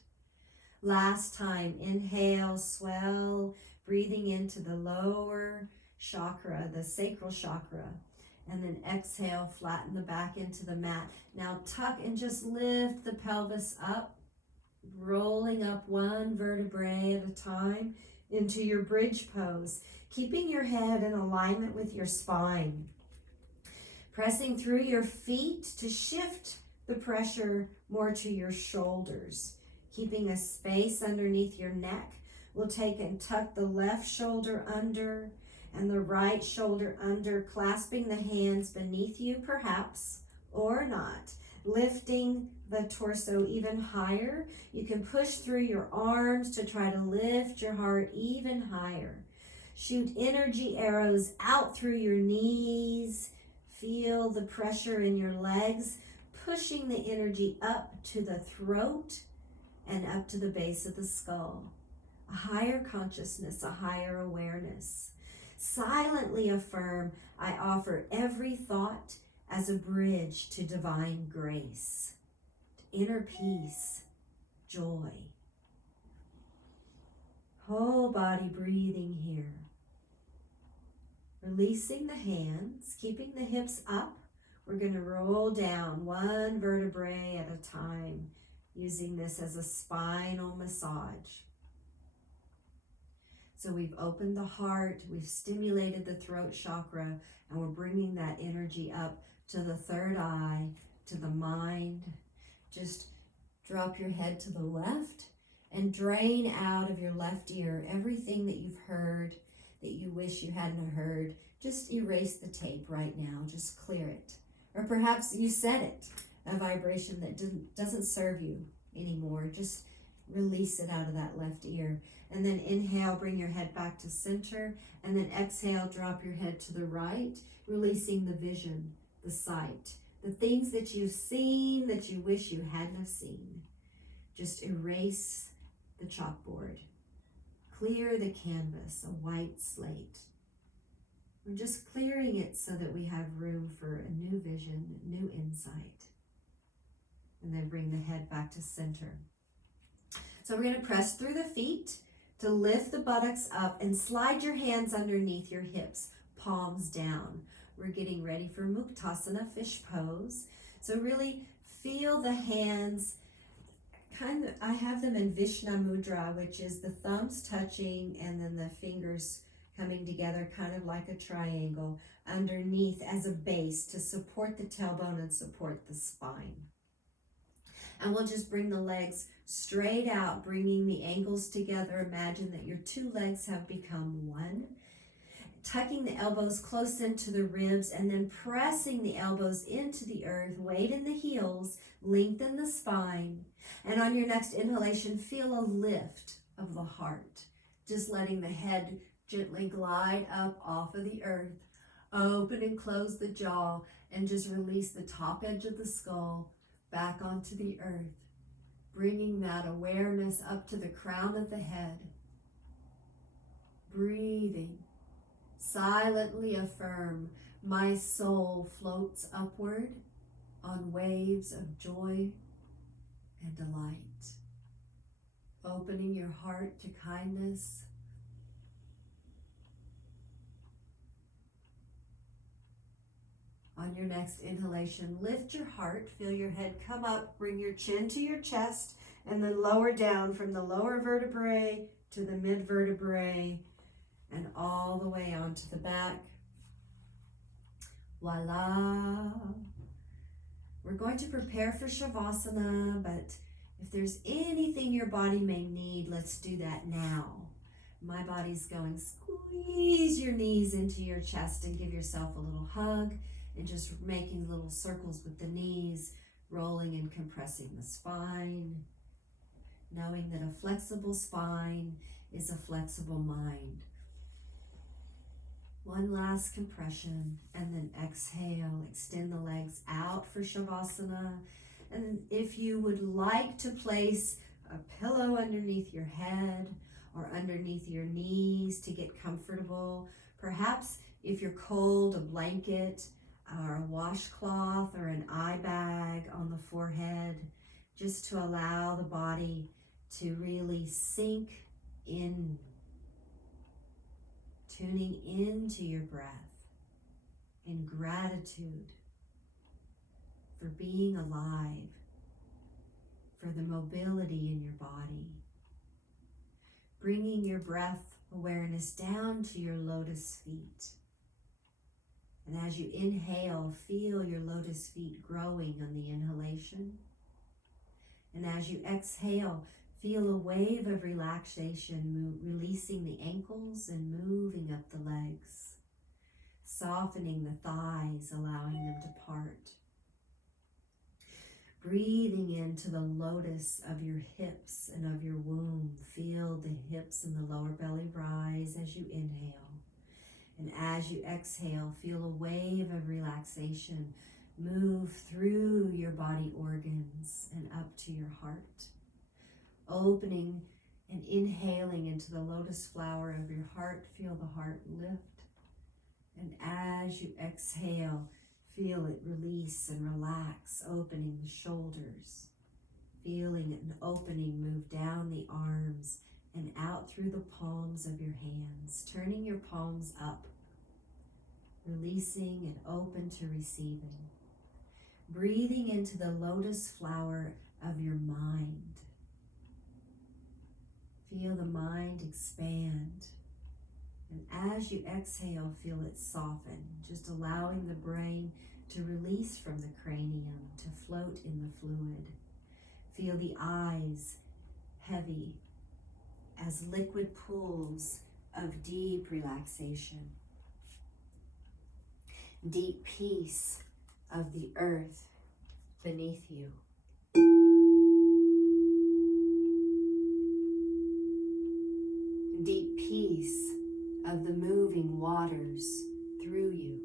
Last time, inhale, swell, breathing into the lower chakra, the sacral chakra. And then exhale, flatten the back into the mat. Now tuck and just lift the pelvis up, rolling up 1 vertebrae at a time into your bridge pose, keeping your head in alignment with your spine. Pressing through your feet to shift the pressure more to your shoulders, keeping a space underneath your neck. We'll take and tuck the left shoulder under and the right shoulder under, clasping the hands beneath you perhaps, or not. Lifting the torso even higher. You can push through your arms to try to lift your heart even higher. Shoot energy arrows out through your knees. Feel the pressure in your legs, pushing the energy up to the throat and up to the base of the skull. A higher consciousness, a higher awareness. Silently affirm, I offer every thought as a bridge to divine grace, to inner peace, joy. Whole body breathing here. Releasing the hands, keeping the hips up. We're going to roll down one vertebrae at a time, using this as a spinal massage. So we've opened the heart, we've stimulated the throat chakra, and we're bringing that energy up to the third eye, to the mind. Just drop your head to the left and drain out of your left ear everything that you've heard that you wish you hadn't heard. Just erase the tape right now, just clear it. Or perhaps you said it, a vibration that doesn't serve you anymore. Just release it out of that left ear. And then inhale, bring your head back to center. And then exhale, drop your head to the right, releasing the vision, the sight, the things that you've seen that you wish you hadn't have seen. Just erase the chalkboard. Clear the canvas, a white slate. We're just clearing it so that we have room for a new vision, new insight. And then bring the head back to center. So we're going to press through the feet to lift the buttocks up and slide your hands underneath your hips, palms down. We're getting ready for Muktasana, fish pose. So really feel the hands, I have them in Vishnu Mudra, which is the thumbs touching and then the fingers coming together kind of like a triangle underneath as a base to support the tailbone and support the spine. And we'll just bring the legs straight out, bringing the ankles together. Imagine that your two legs have become one. Tucking the elbows close into the ribs and then pressing the elbows into the earth. Weight in the heels, lengthen the spine. And on your next inhalation, feel a lift of the heart. Just letting the head gently glide up off of the earth. Open and close the jaw and just release the top edge of the skull back onto the earth, bringing that awareness up to the crown of the head. Breathing, silently affirm, my soul floats upward on waves of joy and delight. Opening your heart to kindness. On your next inhalation, lift your heart, feel your head come up, bring your chin to your chest, and then lower down from the lower vertebrae to the mid vertebrae and all the way onto the back. Voila. We're going to prepare for Shavasana, but if there's anything your body may need, let's do that now. My body's going, squeeze your knees into your chest and give yourself a little hug. And just making little circles with the knees, rolling and compressing the spine, knowing that a flexible spine is a flexible mind. One last compression, and then exhale, extend the legs out for Shavasana. And if you would like to place a pillow underneath your head or underneath your knees to get comfortable, perhaps if you're cold, a blanket, or a washcloth or an eye bag on the forehead, just to allow the body to really sink in, tuning into your breath in gratitude for being alive, for the mobility in your body, bringing your breath awareness down to your lotus feet. And as you inhale, feel your lotus feet growing on the inhalation. And as you exhale, feel a wave of relaxation, releasing the ankles and moving up the legs, softening the thighs, allowing them to part. Breathing into the lotus of your hips and of your womb. Feel the hips and the lower belly rise as you inhale. And as you exhale, feel a wave of relaxation move through your body organs and up to your heart. Opening and inhaling into the lotus flower of your heart, feel the heart lift. And as you exhale, feel it release and relax, opening the shoulders. Feeling an opening move down the arms and out through the palms of your hands, turning your palms up, releasing and open to receiving. Breathing into the lotus flower of your mind. Feel the mind expand. And as you exhale, feel it soften, just allowing the brain to release from the cranium, to float in the fluid. Feel the eyes heavy as liquid pools of deep relaxation. Deep peace of the earth beneath you. Deep peace of the moving waters through you.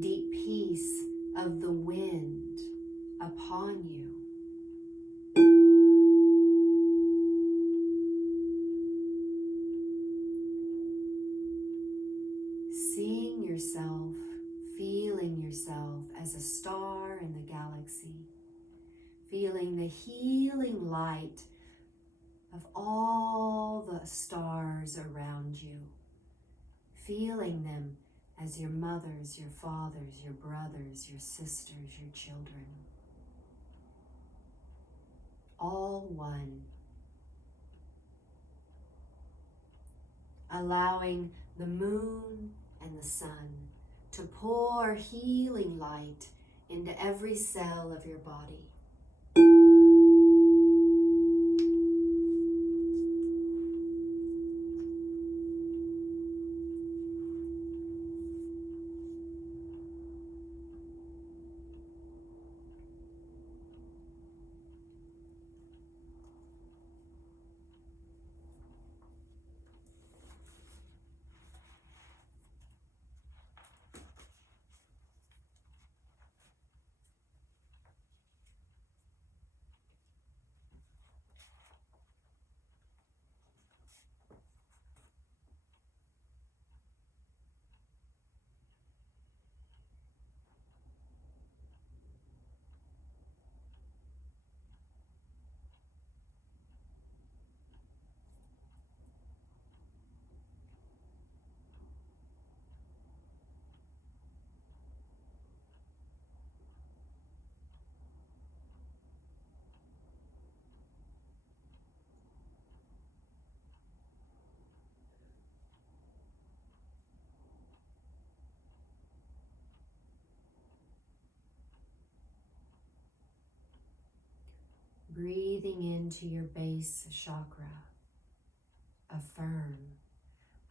Deep peace of the wind upon you. Seeing yourself, feeling yourself as a star in the galaxy. Feeling the healing light of all the stars around you. Feeling them as your mothers, your fathers, your brothers, your sisters, your children. All one. Allowing the moon and the sun to pour healing light into every cell of your body. Breathing into your base chakra. Affirm,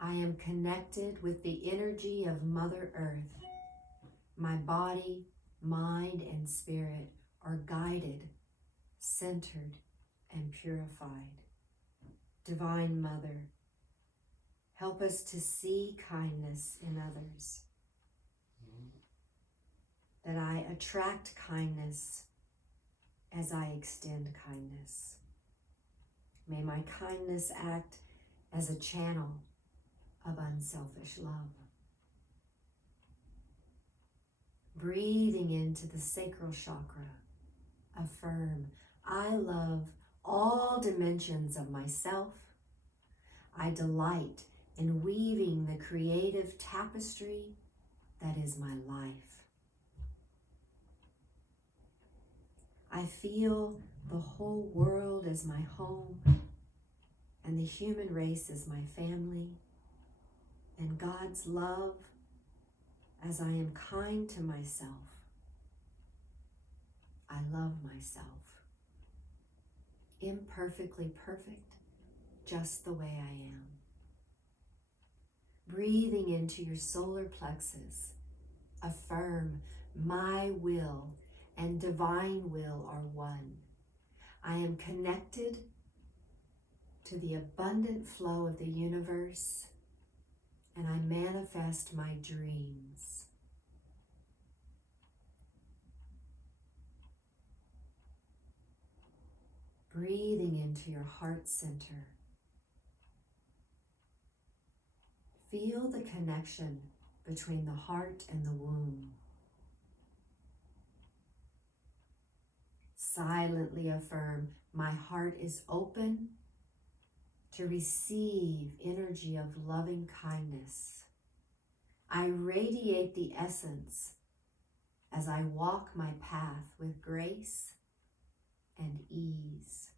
I am connected with the energy of Mother Earth. My body, mind, and spirit are guided, centered, and purified. Divine Mother, help us to see kindness in others. That I attract kindness as I extend kindness. May my kindness act as a channel of unselfish love. Breathing into the sacral chakra, affirm, I love all dimensions of myself. I delight in weaving the creative tapestry that is my life. I feel the whole world as my home, and the human race as my family, and God's love as I am kind to myself. I love myself. Imperfectly perfect, just the way I am. Breathing into your solar plexus, affirm, my will and divine will are one. I am connected to the abundant flow of the universe, and I manifest my dreams. Breathing into your heart center. Feel the connection between the heart and the womb. silently affirm, my heart is open to receive energy of loving kindness. I radiate the essence as I walk my path with grace and ease.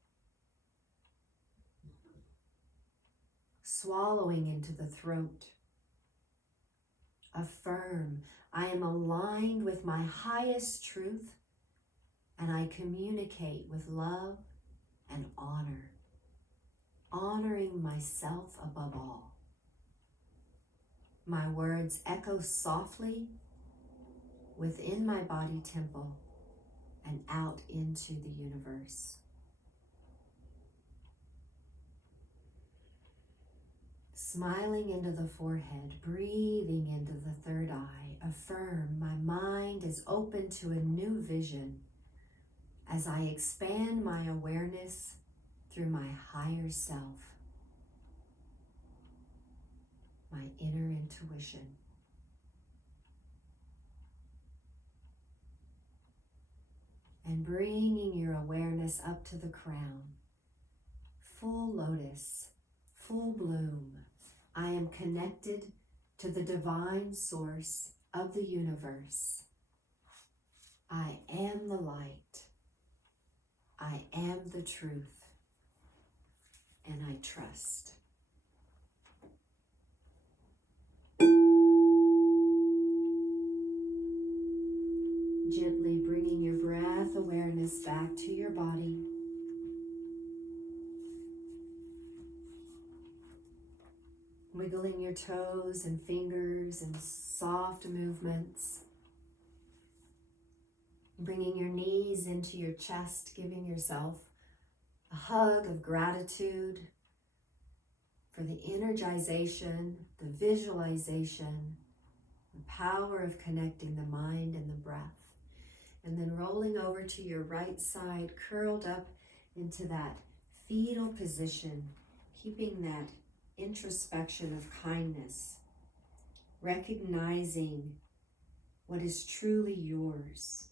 Swallowing into the throat. Affirm, I am aligned with my highest truth and I communicate with love and honor, honoring myself above all. My words echo softly within my body temple and out into the universe. Smiling into the forehead, breathing into the third eye, affirm my mind is open to a new vision as I expand my awareness through my higher self, my inner intuition. And bringing your awareness up to the crown, full lotus, full bloom, I am connected to the divine source of the universe. I am the light. I am the truth. And I trust. Gently bringing your breath awareness back to your body. Wiggling your toes and fingers in soft movements. Bringing your knees into your chest, giving yourself a hug of gratitude for the energization, the visualization, the power of connecting the mind and the breath. And then rolling over to your right side, curled up into that fetal position, keeping that introspection of kindness, recognizing what is truly yours.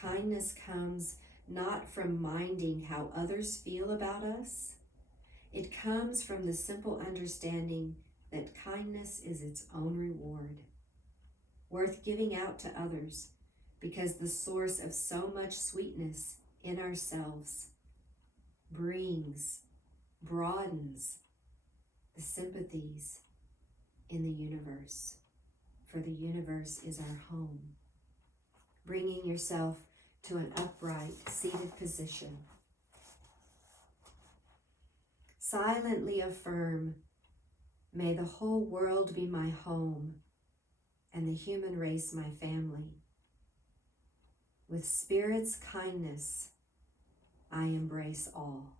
Kindness comes not from minding how others feel about us. It comes from the simple understanding that kindness is its own reward, worth giving out to others, because the source of so much sweetness in ourselves broadens the sympathies in the universe, for the universe is our home. Bringing yourself to an upright, seated position. Silently affirm, may the whole world be my home and the human race my family. With Spirit's kindness, I embrace all.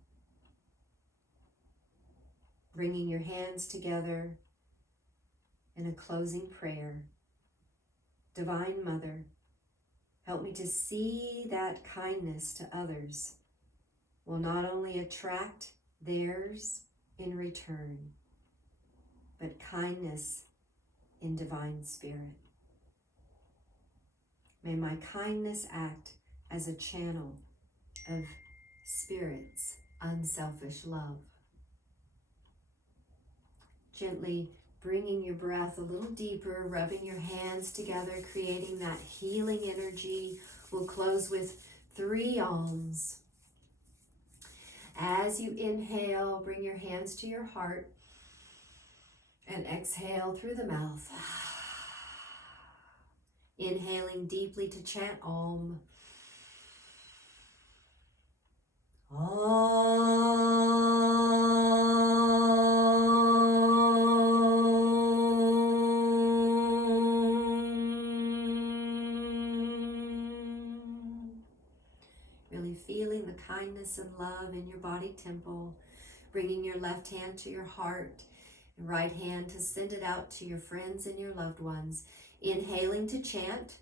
Bringing your hands together in a closing prayer. Divine Mother, help me to see that kindness to others will not only attract theirs in return, but kindness in divine spirit. May my kindness act as a channel of Spirit's unselfish love. Gently bringing your breath a little deeper, rubbing your hands together, creating that healing energy. We'll close with 3 alms. As you inhale, bring your hands to your heart and exhale through the mouth. Inhaling deeply to chant Om. Really feeling the kindness and love in your body temple. Bringing your left hand to your heart, and right hand to send it out to your friends and your loved ones. Inhaling to chant.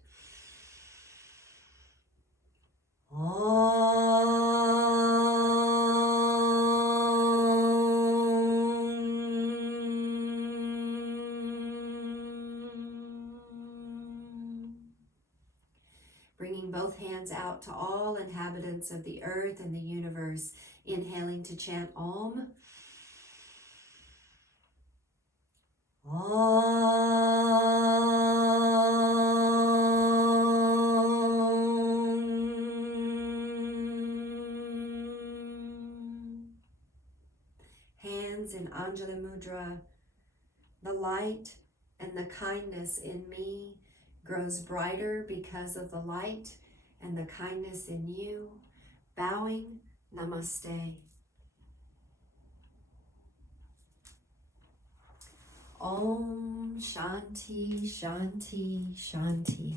Bringing both hands out to all inhabitants of the earth and the universe, inhaling to chant Om. Hands in Anjali Mudra. The light and the kindness in me grows brighter because of the light and the kindness in you. Bowing, namaste. Om Shanti, Shanti, Shanti.